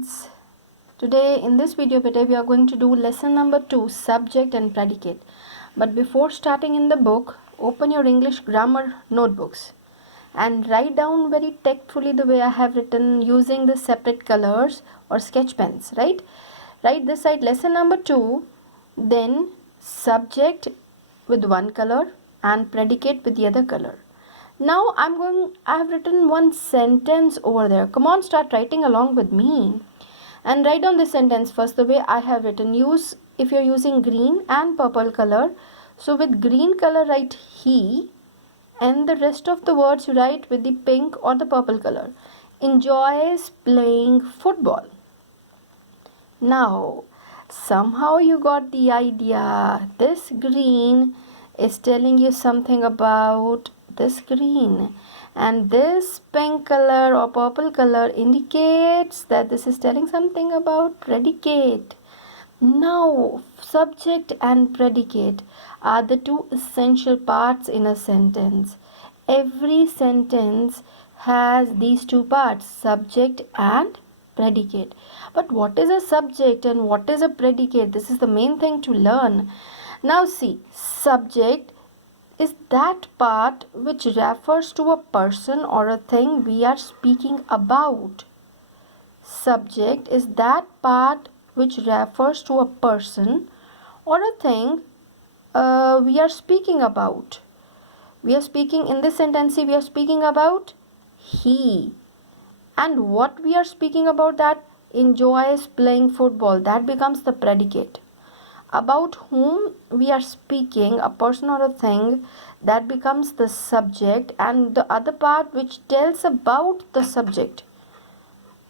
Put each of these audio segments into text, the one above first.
students. Today in this video we are going to do lesson number 2, subject and predicate. But before starting in the book, open your English grammar notebooks and write down very tactfully the way I have written using the separate colors or sketch pens, right? Write this side lesson number 2, then subject with one color and predicate with the other color. Now I have written one sentence over there. Come on, start writing along with me. And write down this sentence first the way I have written. Use, if you're using green and purple color, so with green color write he, and the rest of the words you write with the pink or the purple color. Enjoys playing football. Now, somehow you got the idea. This green is telling you something about this green, and this pink color or purple color indicates that this is telling something about predicate. Now, subject and predicate are the two essential parts in a sentence. Every sentence has these two parts, subject and predicate. But what is a subject and what is a predicate? This is the main thing to learn. Now see, subject is that part which refers to a person or a thing we are speaking about. Subject is that part which refers to a person or a thing we are speaking about. We are speaking in this sentence, we are speaking about he. And what we are speaking about, that enjoys playing football, that becomes the predicate. About whom we are speaking, a person or a thing, that becomes the subject, and the other part which tells about the subject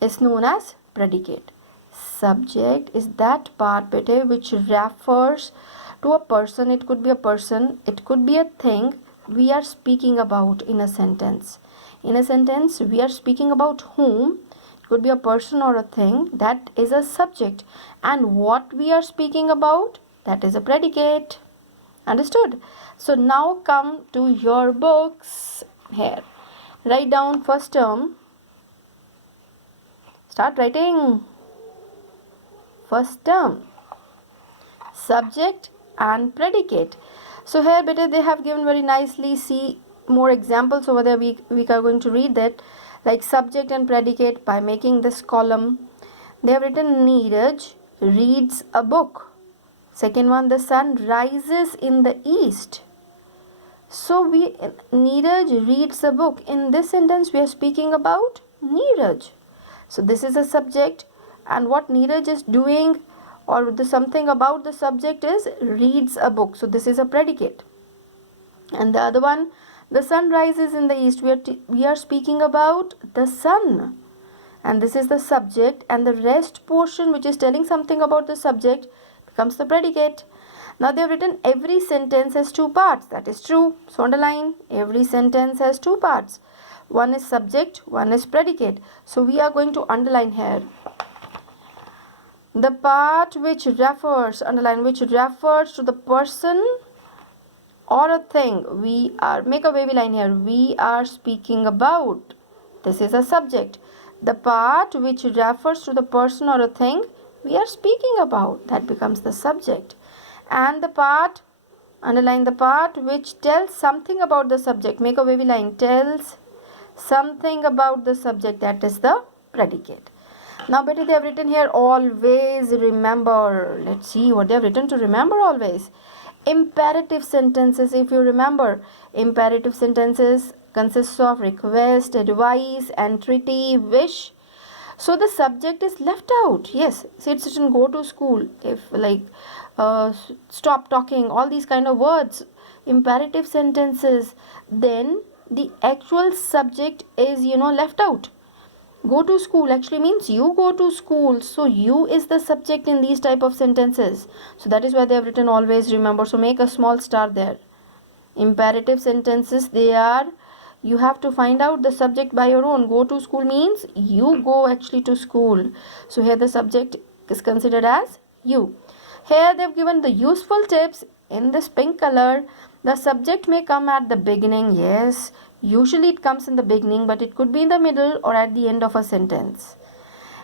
is known as predicate. Subject is that part which refers to a person. It could be a person, it could be a thing we are speaking about in a sentence. In a sentence we are speaking about whom. It could be a person or a thing, that is a subject, and what we are speaking about, that is a predicate. Understood? So now come to your books. Here, write down first term. Start writing. First term, subject and predicate. So here they have given very nicely. See more examples over there. We are going to read that, like subject and predicate by making this column. They have written Neeraj reads a book. Second one, the sun rises in the east. So Neeraj reads a book. In this sentence we are speaking about Neeraj. So this is a subject, and what Neeraj is doing or the something about the subject is reads a book. So this is a predicate. And the other one, the sun rises in the east. We are speaking about the sun, and this is the subject, and the rest portion which is telling something about the subject becomes the predicate. Now they have written every sentence has two parts. That is true. So underline, every sentence has two parts. One is subject, one is predicate. So we are going to underline here the part which refers, underline, which refers to the person or a thing we are, make a wavy line here, we are speaking about. This is a subject. The part which refers to the person or a thing we are speaking about, that becomes the subject. And the part, underline, the part which tells something about the subject, make a wavy line, tells something about the subject, that is the predicate. Now they have written here always remember. Let's see what they have written to remember always. Imperative sentences, if you remember, imperative sentences consists of request, advice, entreaty, wish. So the subject is left out. Yes, see, it's written go to school, if like stop talking, all these kind of words, imperative sentences, then the actual subject is left out. Go to school actually means you go to school, so you is the subject in these type of sentences. So that is why they have written always remember. So make a small star there. Imperative sentences, they are, you have to find out the subject by your own. Go to school means you go actually to school. So here the subject is considered as you. Here they have given the useful tips in this pink color. The subject may come at the beginning. Yes, usually it comes in the beginning, but it could be in the middle or at the end of a sentence.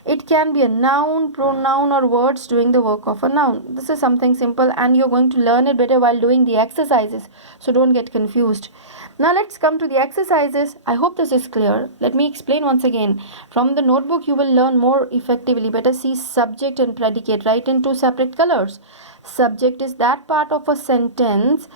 It can be a noun, pronoun, or words doing the work of a noun. This is something simple, and you're going to learn it better while doing the exercises, so don't get confused. Now let's come to the exercises. I hope this is clear. Let me explain once again. From the notebook you will learn more effectively. Better see subject and predicate. Write in two separate colors. Subject is that part of a sentence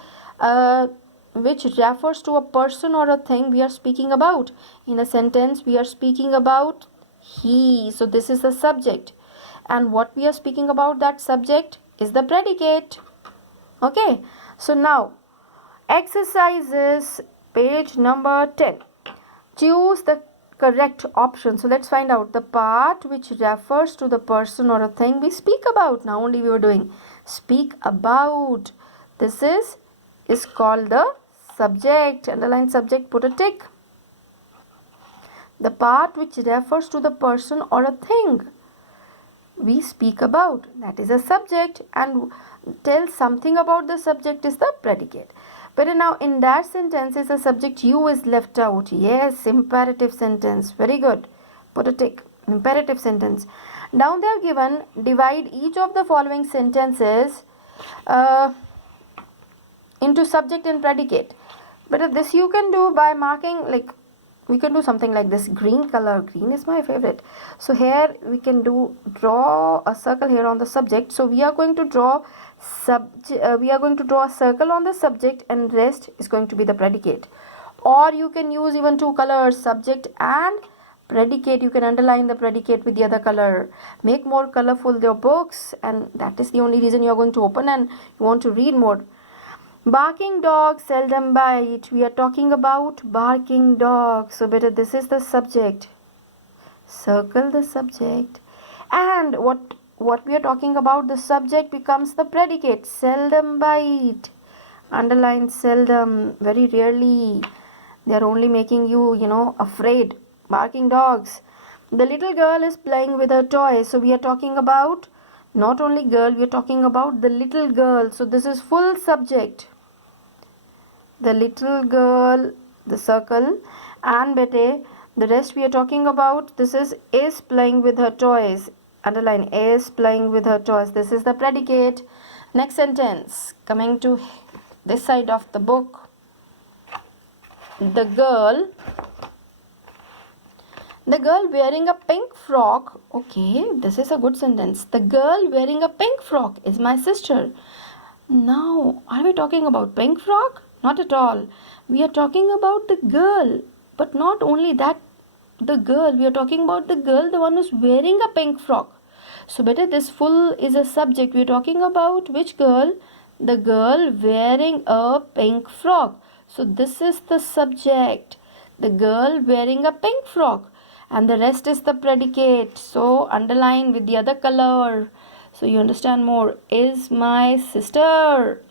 which refers to a person or a thing we are speaking about. In a sentence we are speaking about he, so this is the subject, and what we are speaking about, that subject, is the predicate. Okay, so now exercises, page number 10. Choose the correct option. So let's find out the part which refers to the person or a thing we speak about. Now only we were doing speak about. This is called the subject. Underline subject, put a tick. The part which refers to the person or a thing we speak about, that is a subject, and tell something about the subject is the predicate. But now in that sentence is the subject you is left out. Yes, imperative sentence. Very good. Put a tick. Imperative sentence. Down they are given, divide each of the following sentences into subject and predicate. But this you can do by marking, like we can do something like this. Green color, green is my favorite. So here we can draw a circle here on the subject. So we are going to draw a circle on the subject, and rest is going to be the predicate. Or you can use even two colors, subject and predicate. You can underline the predicate with the other color. Make more colorful your books, and that is the only reason you are going to open and you want to read more. Barking dogs seldom bite. We are talking about barking dogs. So better this is the subject. Circle the subject. And what we are talking about, the subject becomes the predicate. Seldom bite. Underline seldom. Very rarely. They are only making you, afraid. Barking dogs. The little girl is playing with her toy. So we are talking about not only girl, we are talking about the little girl. So this is full subject. The little girl, the circle, and bete, the rest we are talking about, this is playing with her toys. Underline is playing with her toys. This is the predicate. Next sentence, coming to this side of the book. The girl wearing a pink frock. Okay, this is a good sentence. The girl wearing a pink frock is my sister. Now, are we talking about pink frock? Not at all. We are talking about the girl. But not only that, the girl. We are talking about the girl, the one who's wearing a pink frock. So better this full is a subject. We are talking about which girl? The girl wearing a pink frock. So this is the subject. The girl wearing a pink frock. And the rest is the predicate. So underline with the other color. So you understand more. Is my sister.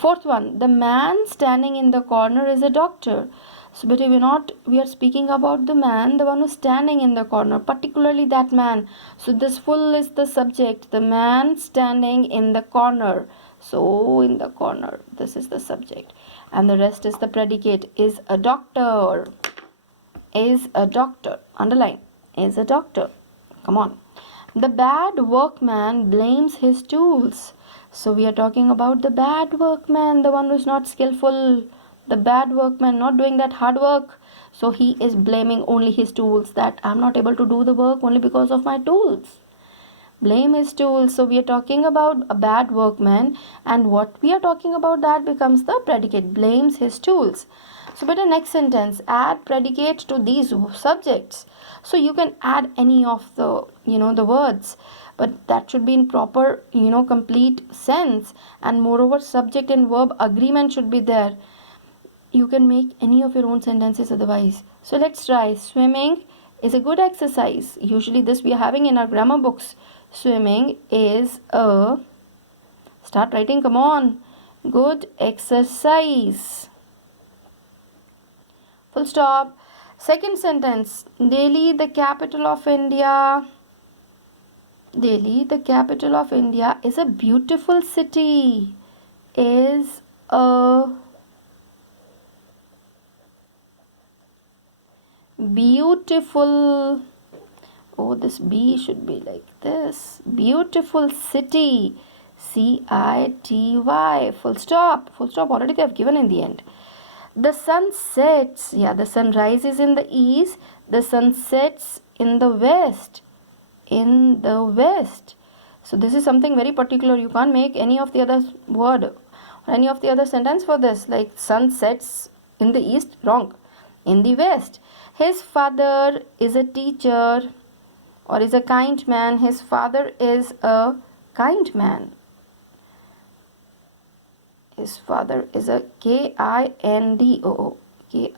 Fourth one, the man standing in the corner is a doctor. So but we are speaking about the man, the one who's standing in the corner, particularly that man. So this full is the subject, the man standing in the corner. So in the corner, this is the subject, and the rest is the predicate. Is a doctor. Is a doctor. Underline. Is a doctor. Come on. The bad workman blames his tools. So we are talking about the bad workman, the one who is not skillful, the bad workman, not doing that hard work. So he is blaming only his tools, that I'm not able to do the work only because of my tools. Blame his tools. So we are talking about a bad workman, and what we are talking about, that becomes the predicate. Blames his tools. So better next sentence, add predicate to these subjects. So you can add any of the the words, but that should be in proper complete sense, and moreover subject and verb agreement should be there. You can make any of your own sentences otherwise. So let's try. Swimming is a good exercise. Usually this we are having in our grammar books. Swimming is a, start writing, come on, good exercise. Full stop. Second sentence, Delhi, the capital of India. Delhi, the capital of India, is a beautiful city. Is a beautiful. Oh, this B should be like this. Beautiful city. C-I-T-Y. Full stop. Full stop. Already they have given in the end. The sun sets. Yeah, the sun rises in the east. The sun sets in the west. In the west. So this is something very particular. You can't make any of the other word or any of the other sentence for this. Like sun sets in the east. Wrong. In the west. His father is a teacher or is a kind man. His father is a kind man. His father is a K-I-N-D-O-O.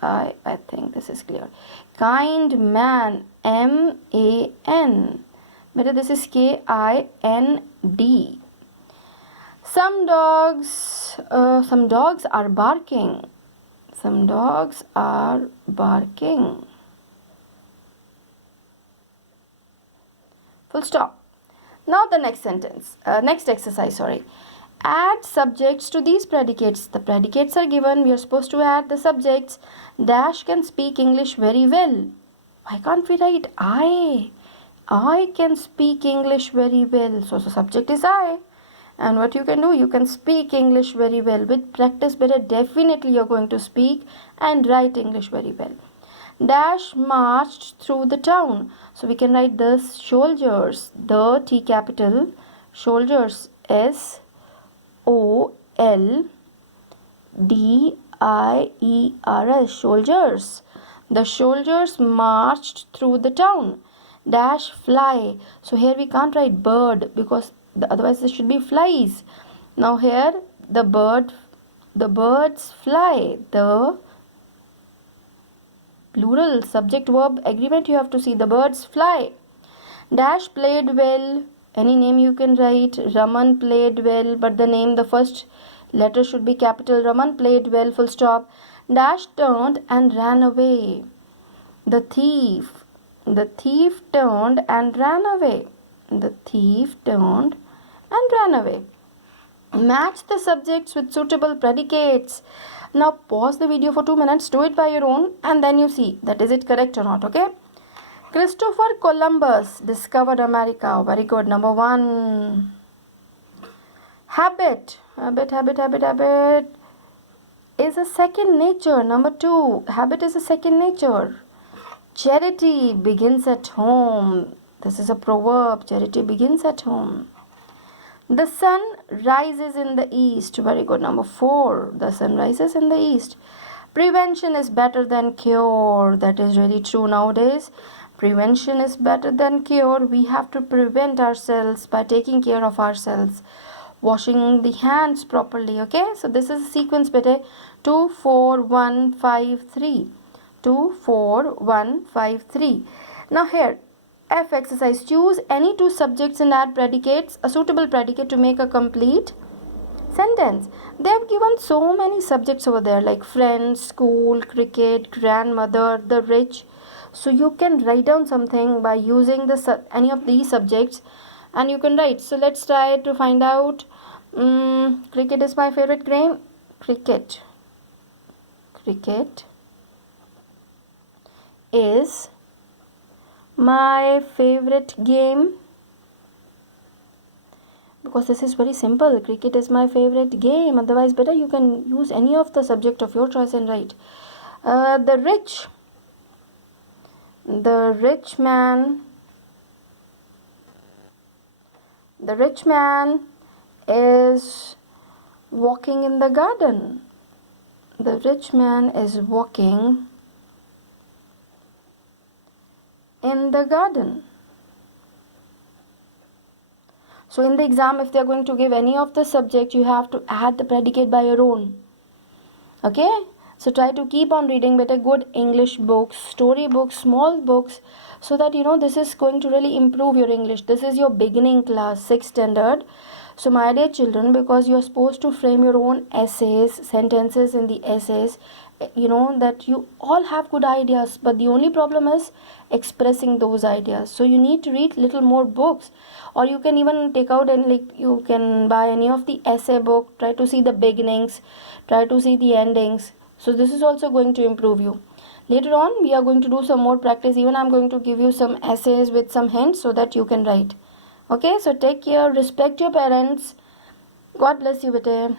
I think this is clear. Kind man. M-A-N. Better this is K-I-N-D. Some dogs are barking. Some dogs are barking. Full stop. Now the next sentence, next exercise, sorry. Add subjects to these predicates. The predicates are given. We are supposed to add the subjects. Dash can speak English very well. Why can't we write I? I can speak English very well. So the subject is I. And what you can do, you can speak English very well. With practice better, definitely you're going to speak and write English very well. Dash marched through the town. So we can write the soldiers, the T capital, soldiers, S-O-L-D-I-E-R-S, soldiers. The soldiers marched through the town. Dash fly. So here we can't write bird because otherwise this should be flies. Now here the birds fly. The plural subject verb agreement you have to see. The birds fly. Dash played well. Any name you can write. Raman played well, but the name, the first letter should be capital. Raman played well, full stop. Dash turned and ran away. The thief turned and ran away. The thief turned and ran away. Match the subjects with suitable predicates. Now pause the video for 2 minutes, do it by your own, and then you see that is it correct or not, okay? Christopher Columbus discovered America. Very good. Number 1. Habit is a second nature. Number 2. Habit is a second nature. Charity begins at home. This is a proverb. Charity begins at home. The sun rises in the east. Very good. Number 4. The sun rises in the east. Prevention is better than cure. That is really true nowadays. Prevention is better than cure. We have to prevent ourselves by taking care of ourselves. Washing the hands properly. Okay. So this is a sequence. Bete 2, 4, 1, 5, 3. 2, 4, 1, 5, 3. Now here. F exercise. Choose any 2 subjects and add predicates, a suitable predicate to make a complete sentence. They have given so many subjects over there like friends, school, cricket, grandmother, the rich. So you can write down something by using any of these subjects and you can write. So let's try to find out. Cricket is my favorite game. Cricket is my favorite game. Because this is very simple. Cricket is my favorite game. Otherwise better you can use any of the subject of your choice and write. The rich man is walking in the garden. The rich man is walking in the garden. So in the exam, if they are going to give any of the subject, you have to add the predicate by your own. Okay? So try to keep on reading better good English books, story books, small books, so that this is going to really improve your English. This is your beginning class, 6th standard. So my dear children, because you are supposed to frame your own essays, sentences in the essays, that you all have good ideas, but the only problem is expressing those ideas. So you need to read little more books, or you can even take out and you can buy any of the essay book, try to see the beginnings, try to see the endings. So this is also going to improve you. Later on we are going to do some more practice. Even I'm going to give you some essays with some hints so that you can write. Okay, so take care, respect your parents. God bless you, bete.